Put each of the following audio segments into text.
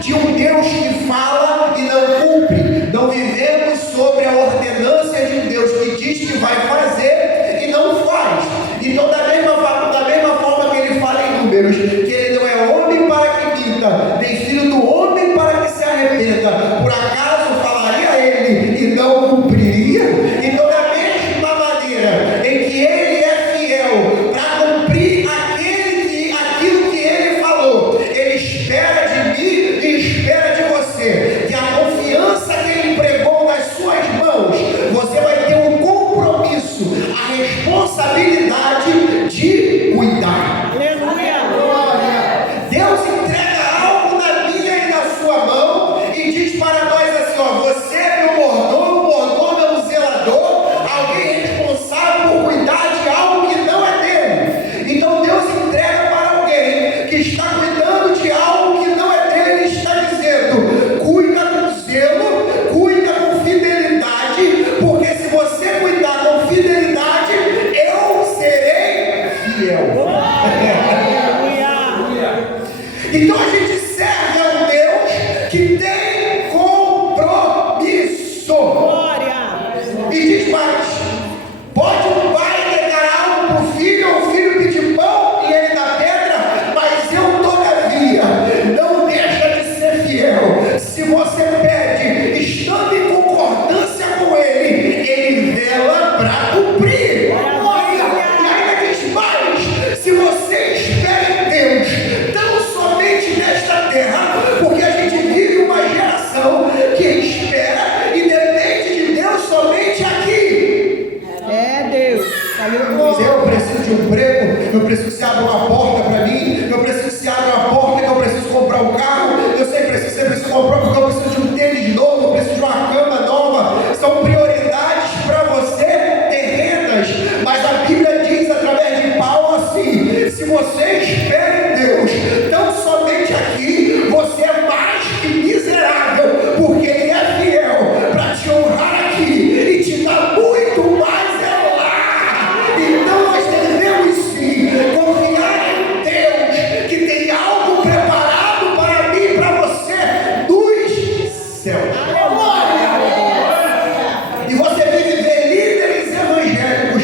de um Deus que fala e não cumpre. Não vivemos sobre a ordenância de um Deus que diz que vai fazer e não faz. Então, da mesma forma que ele fala em Números, que ele não é homem para que minta, nem filho do homem para que se arrependa, por acaso falaria ele e não cumpriria? Então, da mesma maneira em que ele é fiel para cumprir aquilo que ele falou, ele espera de mim e espera de você, que a confiança que ele pregou nas suas mãos, você vai ter um compromisso, a responsabilidade de cuidar. Aleluia. Deus entrega algo na minha e na sua mão e diz para nós assim, ó, você é meu mordomo é um zelador, alguém responsável por cuidar de algo que não é dele. Então Deus entrega para alguém que está cuidando de algo que não é dele e está dizendo, cuida com zelo, cuida com fidelidade, porque se você cuidar com fidelidade, eu serei fiel. Então a gente serve a um Deus que tem compromisso. Glória. E diz mais, pode um pai negar algo para o filho, ou o filho pedir pão e ele dá pedra, mas eu todavia não deixa de ser fiel. Se você pede, estando em concordância com ele vela para cumprir. E ainda diz mais, se você espera em Deus, tão somente nesta terra, porque a gente vive uma geração que espera e depende de Deus somente aqui. É Deus. Eu preciso de um emprego, eu preciso que você abra uma porta para mim, eu preciso que você abra uma porta, que eu preciso comprar um carro, você precisa comprar porque eu preciso de um tênis novo, eu preciso de uma cama nova. São prioridades para você terrenas, mas a Bíblia diz através de Paulo assim, se você espera em Deus, tão somente aqui, você é mais que miserável, porque ele é fiel para te honrar aqui e te dar muito mais lá. Então nós devemos sim confiar em Deus, que tem algo preparado para mim e para você dos céus. E você vive ver líderes evangélicos,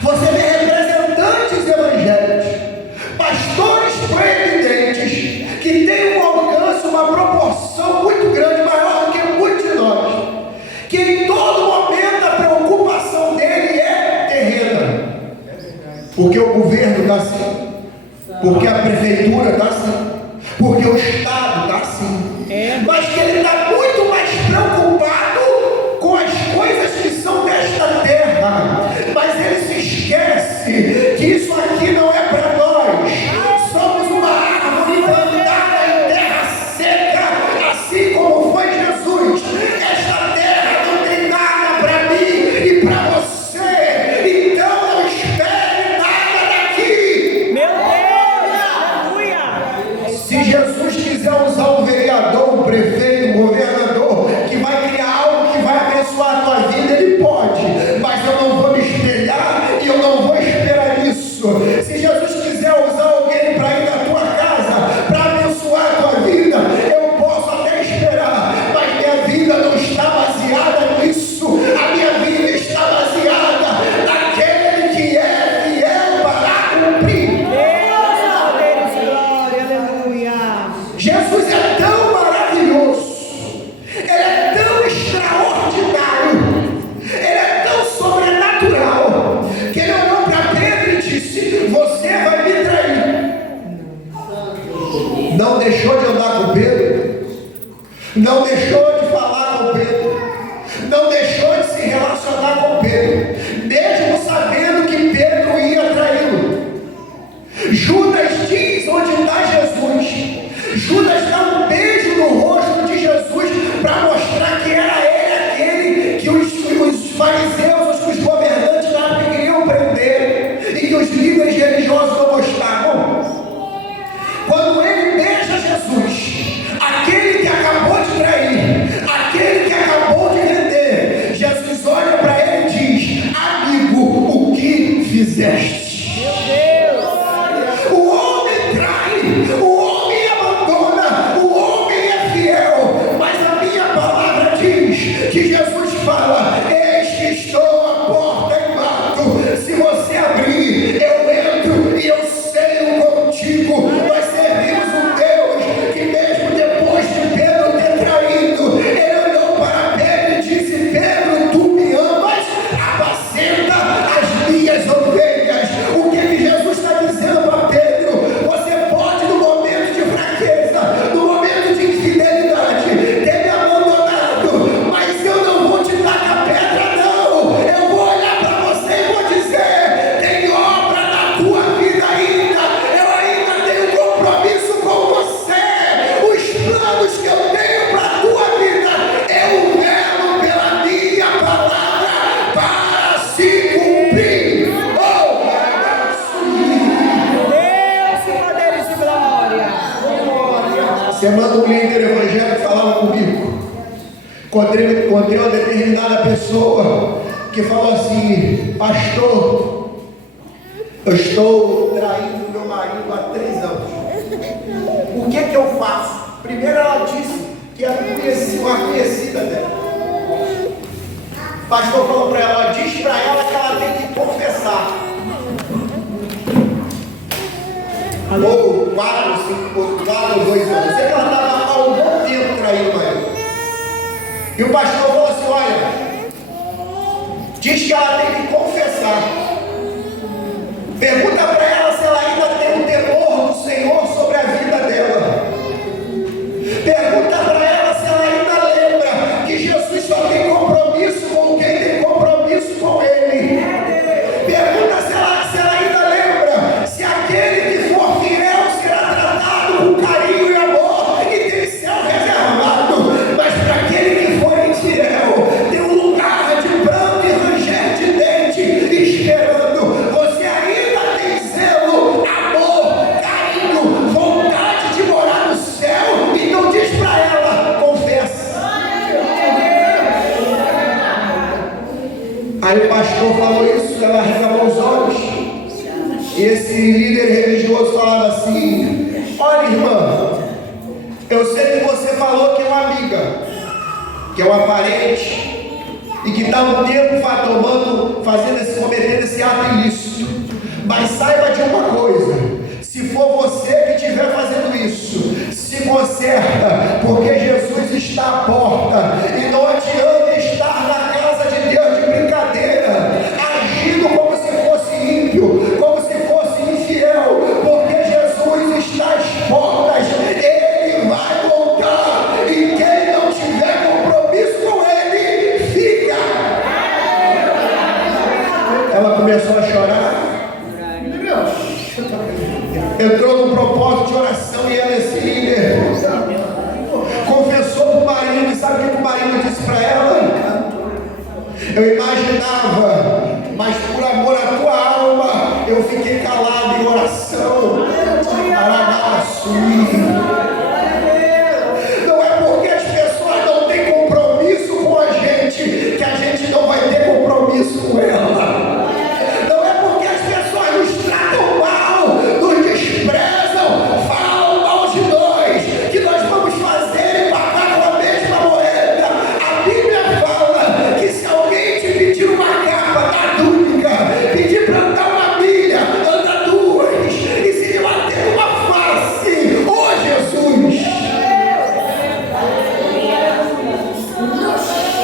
você vê representantes evangélicos, pastores proeminentes, que têm um alcance, uma proporção muito grande, maior do que muitos de nós, que em todo momento a preocupação dele é terrena, porque o governo está assim, porque a prefeitura está assim, porque o Estado está assim, mas que ele está muito mais preocupado com as coisas que são desta terra, mas ele se esquece que isso aqui não é para nós. Somos uma árvore plantada em terra seca, assim como foi Jesus. Esta terra não tem nada para mim e para você, então não espere nada daqui. Meu Deus. Aleluia. Se Jesus quiser usar um vereador, um prefeito, um governador, que vai criar algo que vai abençoar a tua vida, ele pode, mas eu não vou me espelhar e eu não vou esperar isso. Se Jesus quiser usar alguém para ir na tua casa, para abençoar a tua vida, eu posso até esperar, mas minha vida não está baseada nisso. A minha vida está baseada naquele que é fiel para cumprir. Deus, poder e glória. Aleluia. Jesus é tão maravilhoso, ele é tão extraordinário, ele é tão sobrenatural, que ele olhou para Pedro e disse, você vai me trair. Não deixou de andar com Pedro, não deixou de falar com Pedro, não deixou de se relacionar com Pedro, mesmo sabendo que Pedro ia traí-lo. Judas diz onde está Jesus. Judas dá um beijo no rosto de Jesus para mostrar que era ele aquele que os fariseus, os governantes lá queriam prender e que os líderes religiosos não gostavam. Quando ele beija Jesus, aquele que acabou de trair, líder evangélico falava comigo. Encontrei uma determinada pessoa que falou assim: pastor, eu estou traindo meu marido há 3 anos. O que eu faço? Primeiro ela disse que era uma conhecida dela. O pastor falou para ela, diz para ela que ela tem que confessar. Ou 4 ou 2 anos. Sei que ela estava há um bom tempo traindo o marido. E o pastor falou assim: olha, diz que ela tem que confessar. Pergunta para ela se ela ainda tem o temor do Senhor sobre a vida dela. Pergunta para ela se ela ainda lembra que Jesus só tem compromisso com quem tem compromisso com Ele. Pergunta se ela ainda lembra se aquele que for fiel será tratado com carinho e amor e tem céu reservado. Mas para aquele que for infiel, tem um lugar de pranto e ranger de dente esperando. Você ainda tem zelo, amor, carinho, vontade de morar no céu. Então diz para ela, confessa. Aí o pastor falou isso, ela regalou os olhos. E esse líder religioso falava assim: olha, irmã, eu sei que você falou que é uma amiga, que é uma parente, e que está um tempo cometendo esse ato ilícito. Mas saiba de uma coisa: se for você que estiver fazendo isso, se conserta, porque Jesus está à porta, e não adianta estar na casa de Deus de brincadeira, agindo como se fosse ímpio, como se fosse infiel, porque Jesus está às portas, Ele vai voltar, e quem não tiver compromisso com Ele, fica. Ela começou a chorar, entrou num propósito de oração, e ela, esse líder, confessou para o marido. E sabe o que o marido disse para ela? Eu imaginava, mas por amor à tua alma, eu fiquei calado em oração. Não é porque as pessoas não têm compromisso com a gente que a gente não vai ter compromisso com ela. Não é porque as pessoas nos tratam mal, nos desprezam, falam mal de nós, que nós vamos fazer e pagar com a mesma moeda. A Bíblia fala que se alguém te pedir uma capa, dá túnica, pedir para andar uma milha, anda 2, e se lhe bater uma face, ô Jesus!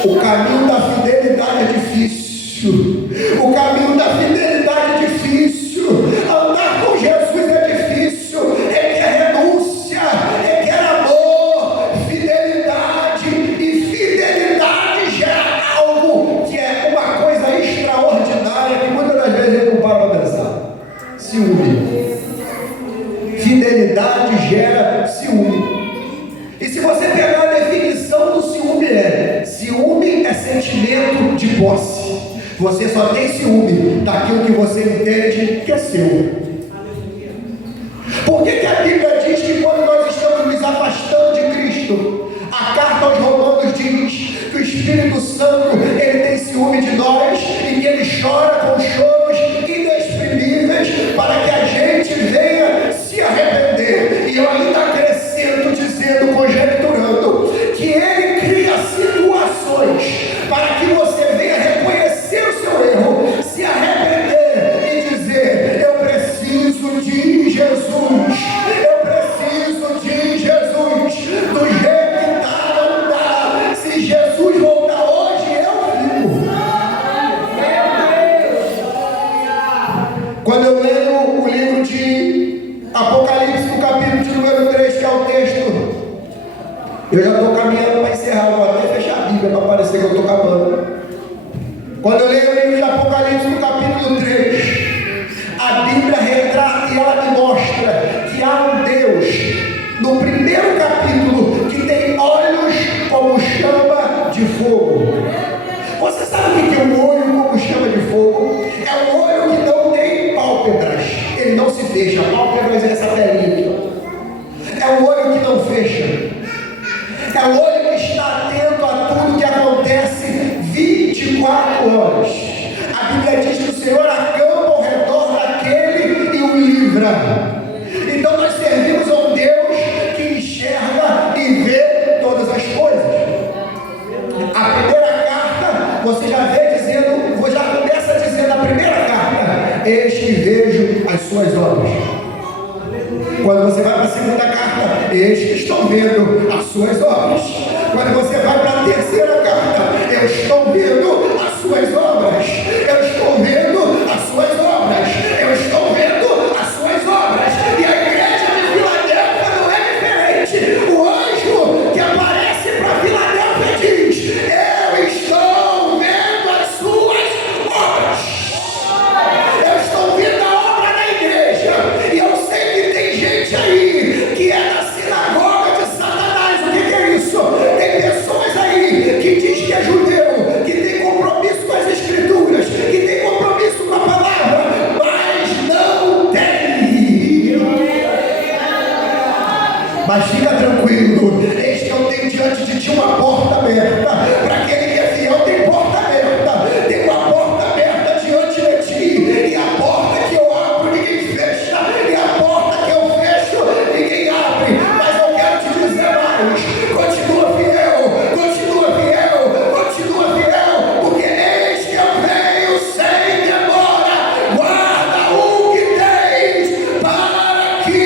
O caminho da fidelidade é difícil. O caminho da fidelidade é difícil. Andar com Jesus é difícil. Requer renúncia, requer amor, fidelidade. E fidelidade gera algo que é uma coisa extraordinária, que muitas das vezes eu não paro para pensar: ciúme. Fidelidade gera ciúme. E se você pegar a definição do ciúme, ciúme é sentimento de posse. Você só tem ciúme daquilo que você entende que é seu. Por que a Bíblia diz que quando nós estamos nos afastando de Cristo, a carta aos Romanos diz que o Espírito Santo, ele tem ciúme de nós e que ele chora com choros inexprimíveis para que a gente venha se arrepender? E eu ainda acrescento dizendo, conjecturando, que ele cria situações para que você venha reconhecer o seu erro, se arrepender e dizer: eu preciso de Jesus, eu preciso de Jesus, do jeito que está, não dá. Se Jesus voltar hoje, eu vivo. Quando eu leio o livro de Apocalipse, no capítulo de número 3, que é o texto, eu já estou caminhando para encerrar, vou até fechar a Bíblia para parecer que eu estou acabando. Quando eu leio o livro de Apocalipse, no capítulo 3, a Bíblia retrata e ela me mostra que há um Deus, no primeiro capítulo, que tem olhos como chama de fogo. Você sabe o que é um olho como chama de fogo? É um olho que não tem pálpebras, ele não se fecha. Pálpebras é essa pelinha aqui. É um olho que não fecha. É o olho que está atento a tudo que acontece 24 horas. A Bíblia diz que o Senhor acampa ao redor daquele e o livra. Então nós servimos a um Deus que enxerga e vê todas as coisas. A primeira carta, você já vê dizendo, já começa dizendo a primeira carta: eis que vejo as suas obras. Quando você vai para a segunda carta, eis que estou vendo as suas obras. Quando você vai para a terceira carta, eu estou vendo as suas obras. Eu estou vendo as suas obras. Eu estou vendo as suas obras. E a igreja de Filadélfia não é diferente. O anjo que aparece para Filadélfia diz: eu estou vendo as suas obras. Eu estou vendo a obra da igreja. E eu sei que tem gente aí que é da sinagoga de Satanás. O que é isso? Tem pessoas aí que diz que é judeu, que tem compromisso com as escrituras, que tem compromisso com a palavra, mas não tem. Mas fica tranquilo, eis que eu tenho diante de ti uma porta aberta. Para aquele que é fiel tem porta aberta. Tem uma porta aberta diante de ti. E a porta que eu abro ninguém fecha. E a porta que eu fecho ninguém abre. Mas eu quero te dizer mais: continua fiel, continua fiel, continua fiel, porque eis que eu venho sem demora. Guarda o que tens, para que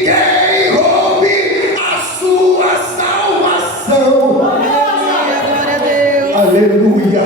ninguém roube a sua salvação. Glória a Deus. Aleluia.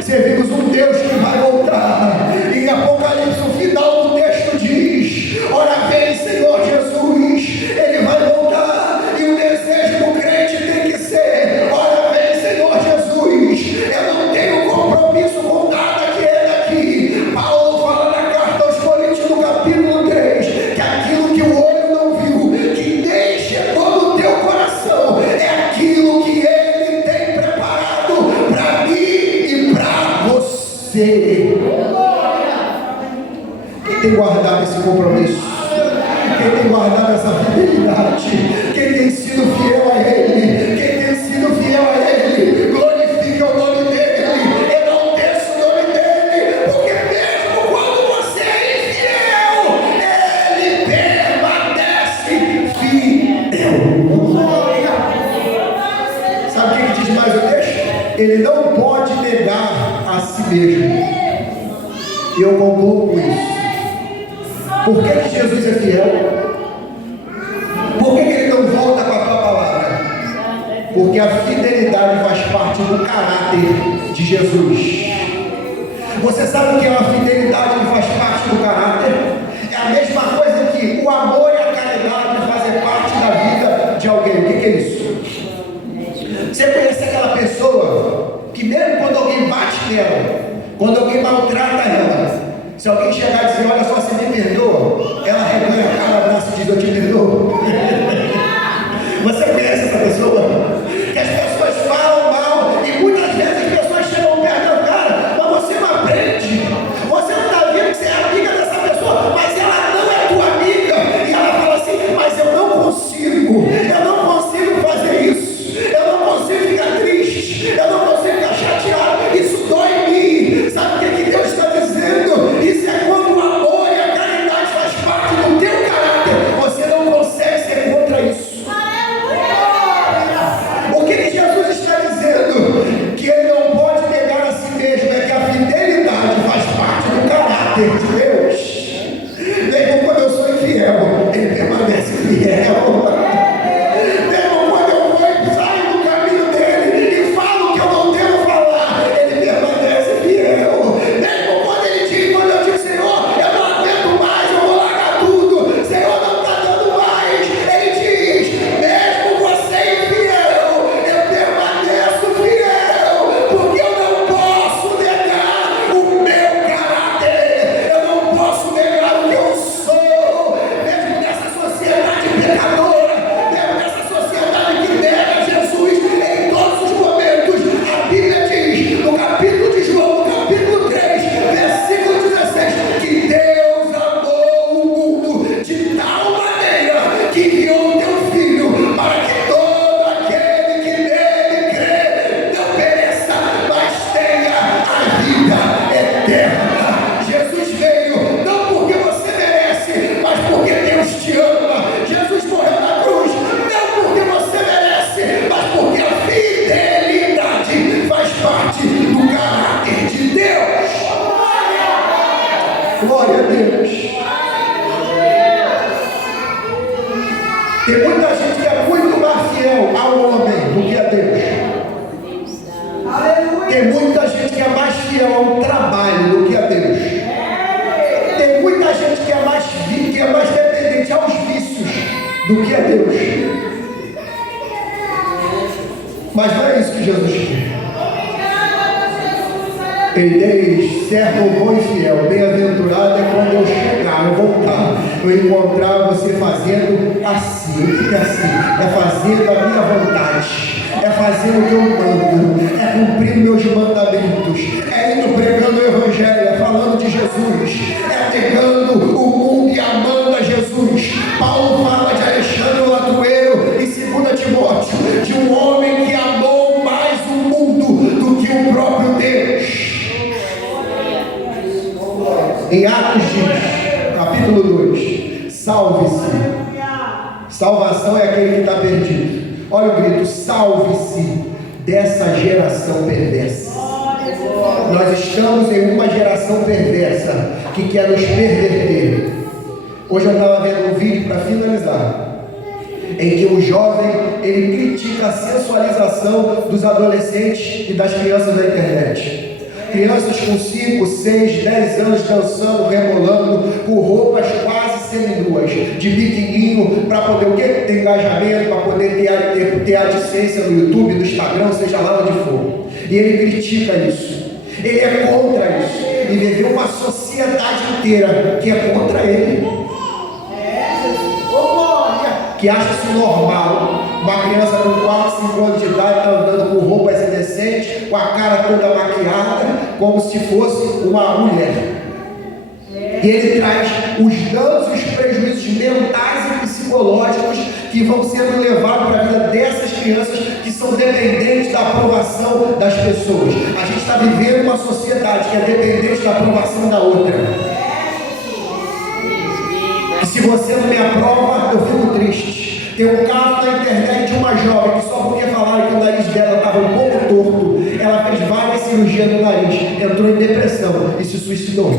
Servimos um Deus que vai voltar. Em Apocalipse, o final do texto diz: ora vem, Senhor Jesus. Ele vai voltar. E o desejo do crente tem que ser: ora vem, Senhor Jesus. Eu não tenho compromisso com nada que é daqui. Paulo fala na carta aos Coríntios, no capítulo 3, que aquilo que o olho não viu, que nem chegou no teu coração, é aquilo que ele tem preparado para mim e para você. Quem tem guardado esse compromisso? Quem tem guardado essa fidelidade? Quem tem sido fiel a Ele? Quem tem sido fiel a Ele? Glorifica o nome dEle, enalteça o nome dEle, porque mesmo quando você é infiel, Ele permanece fiel. Sabe o que ele diz mais o texto? Ele não pode negar a si mesmo. E eu concluo com isso. Por que Jesus é fiel? Por que ele não volta com a tua palavra? Porque a fidelidade faz parte do caráter de Jesus. Você sabe o que é uma fidelidade que faz parte do caráter? É a mesma coisa que o amor e a caridade fazem parte da vida de alguém. O que é isso? Você conhece aquela pessoa que mesmo quando alguém bate nela, quando alguém maltrata ela, se alguém chegar e dizer: olha só, você me perdoa, ela reganha a cara, abraça e diz: eu te perdoo. Você conhece essa pessoa? Que as pessoas falam mal e muitas vezes as pessoas chegam perto do cara, mas você não aprende. Você não está vendo que você é amiga dessa pessoa, mas ela não é tua amiga. E ela fala assim: mas eu não consigo fazer isso. Eu não consigo ficar triste. Eu não consigo ficar chateado. Isso dói em mim. Sabe o que Deus está dizendo? Isso é quando o amor e a caridade faz parte do teu caráter. Você não consegue ser contra isso. ao homem do que a Deus. Tem muita gente que é mais fiel ao trabalho do que a Deus. Tem muita gente que é mais dependente aos vícios do que a Deus. Mas não é isso que Jesus quer. Ele diz: servo bom e fiel, bem-aventurado é quando eu chegar, eu voltar, eu encontrar você fazendo assim. O que é assim? É fazendo a minha vontade, é fazendo o que eu mando, é cumprir meus mandamentos, é indo pregando o Evangelho, é falando de Jesus, é pegando o mundo e amando a Jesus. Paulo fala de Alexandre Latueiro em 2 Timóteo, de um homem que amou mais o mundo do que o próprio Deus. Em Atos diz, capítulo 2, salve-se. Salvação é aquele que está perdido. Olha o grito: salve-se dessa geração perversa. Nós estamos em uma geração perversa que quer nos perverter. Hoje eu estava vendo um vídeo para finalizar, em que o jovem ele critica a sensualização dos adolescentes e das crianças da internet. Crianças com 5, 6, 10 anos dançando, rebolando, com roupas quase seminuas, de biquininho, para poder o quê? Ter engajamento, para poder ter adicência no YouTube, no Instagram, seja lá onde for. E ele critica isso. Ele é contra isso. E vê uma sociedade inteira que é contra ele. Que acha isso normal. Uma criança com 4, 5 anos de idade está andando com roupas indecentes, com a cara toda maquiada, como se fosse uma mulher. E ele traz os danos e os prejuízos mentais e psicológicos que vão sendo levados para a vida dessas crianças que são dependentes da aprovação das pessoas. A gente está vivendo uma sociedade que é dependente da aprovação da outra. E se você não me aprova, eu fico triste. Tem um caso na internet de uma jovem que só porque falaram que o nariz dela estava um pouco torto, ela fez várias cirurgias no nariz, entrou em depressão e se suicidou.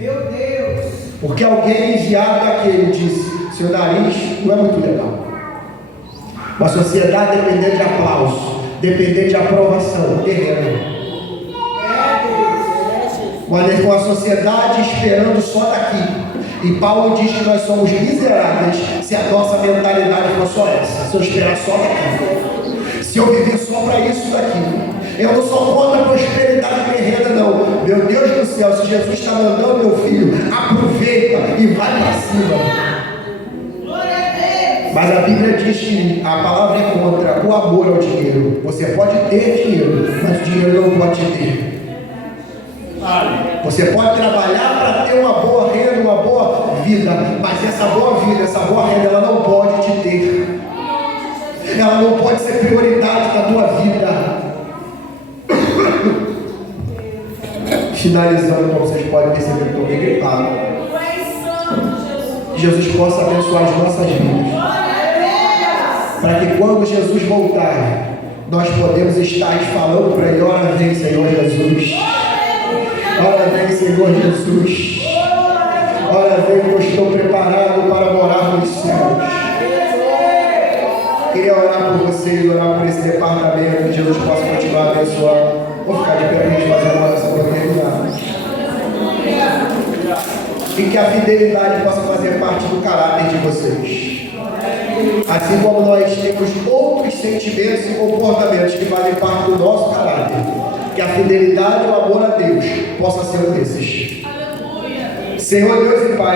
Meu Deus! Porque alguém enviado daquele disse: seu nariz não é muito legal. Uma sociedade dependente de aplauso, dependente de aprovação, terreno. Uma sociedade esperando só daqui. E Paulo diz que nós somos miseráveis se a nossa mentalidade for só essa. Se eu esperar só daqui, se eu viver só para isso daqui. Eu não sou contra a prosperidade terrena, não. Meu Deus do céu, se Jesus está mandando meu filho, aproveita e vai para cima. Mas a Bíblia diz que a palavra é contra o amor ao dinheiro. Você pode ter dinheiro, mas o dinheiro não pode te ter. Você pode trabalhar para ter uma boa renda, uma boa vida, mas essa boa vida, essa boa renda, ela não pode te ter. Ela não pode ser prioridade da tua vida. Finalizando, como vocês podem perceber, que estou bem gripado. Que Jesus possa abençoar as nossas vidas, para que quando Jesus voltar, nós podemos estar falando para Ele: ora vem, Senhor Jesus. Ora vem, Senhor Jesus. Ora vem, que eu estou preparado para morar nos céus. Queria orar por vocês, orar por esse departamento, que Jesus possa continuar abençoando. Vou ficar de pé para a gente fazer uma oração para terminar. E que a fidelidade possa fazer parte do caráter de vocês. Assim como nós temos outros sentimentos e comportamentos que fazem parte do nosso caráter, que a fidelidade e o amor a Deus possa ser um desses. Senhor Deus e Pai,